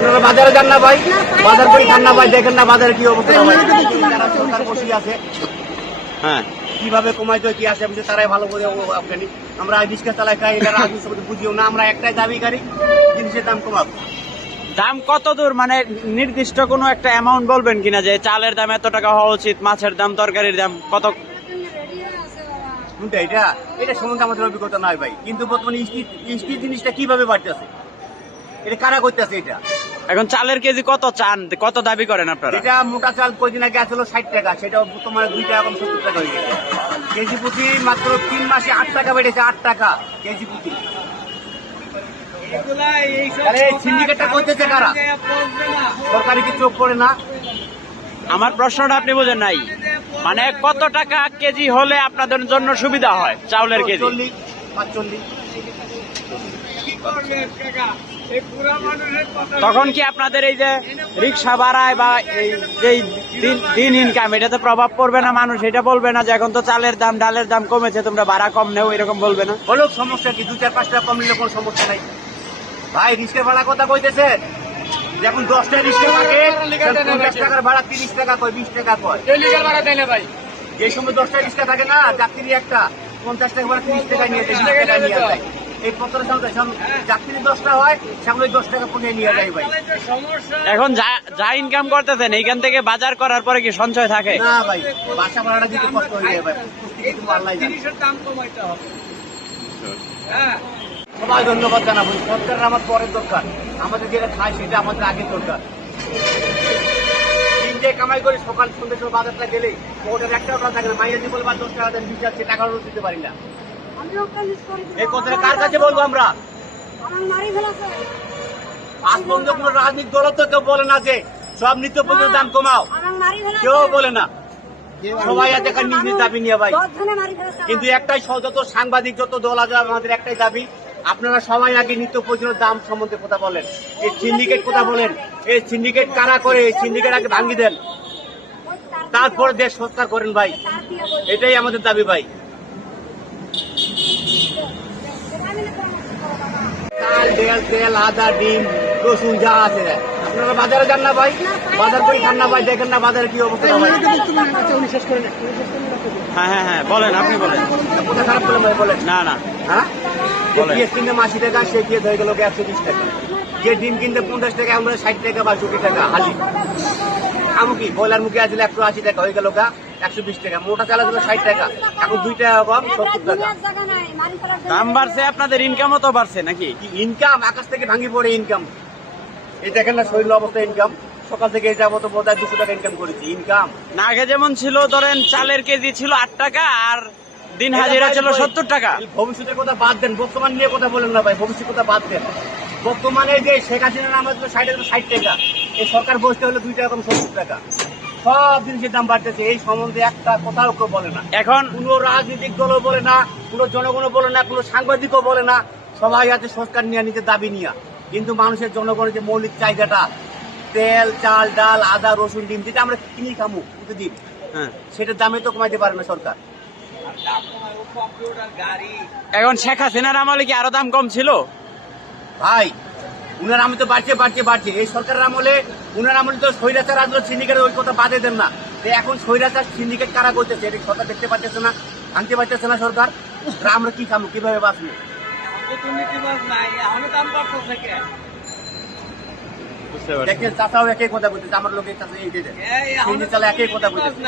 আপনারা বাজারে যান না ভাই? বাজার করে খান না ভাই দেখেন না বাজারে কি অবস্থা। বসে আছে হ্যাঁ কীভাবে কমাইতে কি আছে আমি তারাই ভালো করে আপনি আমরা রিক্সা চালাই খাই এটা রাজনীতি বুঝিও না আমরা একটাই দাবি করি জিনিসের দাম কমাবো। দাম কত দূর? মানে নির্দিষ্ট কোনো একটা অ্যামাউন্ট বলবেন কিনা যে চালের দাম এত টাকা হওয়া উচিত মাছের দাম তরকারির দাম কত? এটা এটা সম্বন্ধে আমাদের অভিজ্ঞতা নয় ভাই কিন্তু বর্তমানে ইস্টি জিনিসটা কীভাবে বাড়তেছে? এটা কারা করতেছে এটা? এখন চালের কেজি কত চান? কত দাবি করেন আপনারা? এটা মোটা চাল কদিন আগে আসলো ষাট টাকা সেটা বর্তমানে দুই টাকা কম সত্তর টাকা হয়ে গেছে। কেজি প্রতি মাত্র তিন মাসে আট টাকা বেড়েছে আট টাকা কেজি প্রতি। আরে সিন্ডিকেটটা করতেছে কারা? সরকারি কি চোখ পড়ে না? আমার প্রশ্নটা আপনি বোঝেন নাই। মানে কত টাকা কেজি হলে আপনাদের জন্য সুবিধা হয় চাউলের কেজি? পাঁচচল্লিশ। তখন কি আপনাদের এই যে রিক্সা ভাড়ায় বা এই যে দিন- দিন ইনকাম এটাতে প্রভাব পড়বে না মানুষ এটা বলবে না যে এখন তো চালের দাম ডালের দাম কমেছে তোমরা ভাড়া কম নেও এরকম বলবে না? হলো সমস্যা কি? দু চার পাঁচ টাকা কম নিলে কোনো সমস্যা নাই। ভাই রিক্সা ভাড়া কথা কইতেছে? যখন দশটা রিক্সা থাকে পঞ্চাশ টাকার ভাড়া তিরিশ টাকা কয় বিশ টাকা কয়। ভাই। এই সময় দশটা রিক্সা থাকে না যাত্রী একটা। পঞ্চাশ টাকা ভাড়া তিরিশ টাকা নিয়ে যায় টাকা নিয়ে যায়। এই পত্র যাত্রী দশটা হয় সেগুলো দশ টাকা পনেরো নিয়ে যায় ভাই। এখন যা যা ইনকাম করতেছেন এইখান থেকে বাজার করার পরে কি সঞ্চয় থাকে? না ভাই বাসা ভাড়াটা দিতে কষ্ট হয়ে যায় ভাই পুষ্টি কিন্তু আল্লাহ জানে সবাই ধন্যবাদ জানাব সরকারের আমার পরের দরকার। আমাদের যেটা খায় সেটা আমাদের আগে দরকার। যে কামাই করে সকাল সন্ধ্যে সময় বাজারটা গেলে ওটার একটা টাকা থাকে না। মাইয়া দিয়ে বলব দশ টাকা দেন বিশ যাচ্ছে টাকা দিতে পারি না। এই কথাটা কার কাছে বলব আমরা? আজ পর্যন্ত কোনো রাজনৈতিক দল তো কেউ বলে না যে সব নিত্য পর্যন্ত দাম কমাও। কেউ বলে না। সবাই আছে এখানে নিজ নিজ দাবি নিয়ে ভাই। কিন্তু একটাই যত সাংবাদিক যত দল আছে আমাদের একটাই দাবি আপনারা সবাই আগে নিত্য প্রয়োজনীয় দাম সম্বন্ধে কথা বলেন। এই সিন্ডিকেট কথা বলেন। এই সিন্ডিকেট কারা করে? এই সিন্ডিকেট আগে ভাঙ্গি দেন। তারপরে দেশ সংস্কার করেন ভাই। এটাই আমাদের দাবি ভাই। তেল তেল আদা ডিম রসুন যা আছে। আপনারা বাজারে যান না ভাই? বাজার করে খান না ভাই দেখেন না বাজারে কি অবস্থা হ্যাঁ হ্যাঁ হ্যাঁ বলেন আপনি বলেন। খারাপ ভাই বলেন। না না। হ্যাঁ? বলেন। পিএস কিনতে আশি টাকা সে গিয়ে হয়ে গেল একশো বিশ টাকা। যে ডিম কিনতে পঞ্চাশ টাকা আমরা ষাট টাকা বা টাকা হালি আমুকি ব্রয়লার মুখে আসলে একশো আশি টাকা হয়ে গেল গা একশো বিশ টাকা। মোটা চালা ষাট টাকা। এখন দুই টাকা কম সত্তর টাকা। দাম বাড়ছে আপনাদের ইনকামও তো বাড়ছে নাকি? ইনকাম আকাশ থেকে ভাঙি পড়ে ইনকাম এই দেখেন না শরীর অবস্থা ইনকাম সকাল থেকে এই যাব তো বোধ হয় দুশো টাকা ইনকাম করেছি ইনকাম না আগে যেমন ছিল ধরেন চালের কেজি ছিল আট টাকা আর দিন হাজিরা ছিল সত্তর টাকা। ভবিষ্যতের কথা বাদ দেন বর্তমান নিয়ে কথা বলেন না ভাই ভবিষ্যৎ কথা বাদ দেন। বর্তমানে যে শেখ হাসিনার নাম আসলে ষাট ষাট টাকা। এই সরকার বসতে হলে দুই টাকা কম সত্তর টাকা। সব জিনিসের দাম বাড়তেছে এই সম্বন্ধে একটা কথাও কেউ বলে না। এখন কোনো রাজনৈতিক দলও বলে না কোনো জনগণও বলে না কোনো সাংবাদিকও বলে না। সবাই আছে সংস্কার নিয়ে নিজের দাবি নিয়ে। কিন্তু মানুষের জনগণের যে মৌলিক চাহিদাটা তেল চাল ডাল আদা রসুন ডিম যেটা আমরা কিনি খামু প্রতিদিন হ্যাঁ। সেটার দামে তো কমাইতে পারে না সরকার। এখন শেখ হাসিনার আমলে কি আরও দাম কম ছিল? ভাই উনার আমলে তো বাড়ছে বাড়ছে বাড়ছে। এই সরকারের আমলে উনার আমলে তো স্বৈরাচার আসলে সিন্ডিকেটের ওই কথা বাদে দেন না। এখন স্বৈরাচার সিন্ডিকেট কারা করতেছে? এটা সরকার দেখতে পাচ্ছে না ভাঙতে পারতেছে না সরকার। আমরা কি খামো? কীভাবে বাঁচবো? দেখেন চাষাও একই কথা বলতেছে আমার লোকের চাষা এই দিতে সিন্ডি চালা একই কথা বলতেছে।